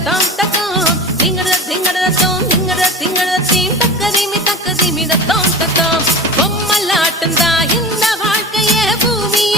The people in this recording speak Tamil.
தத்தம் தத்தம் திங்கடதீம் தக்கதிமி தத்தம் தத்தம் பொம்மலாட்டம் தான் இந்த வாழ்க்கையே பூமி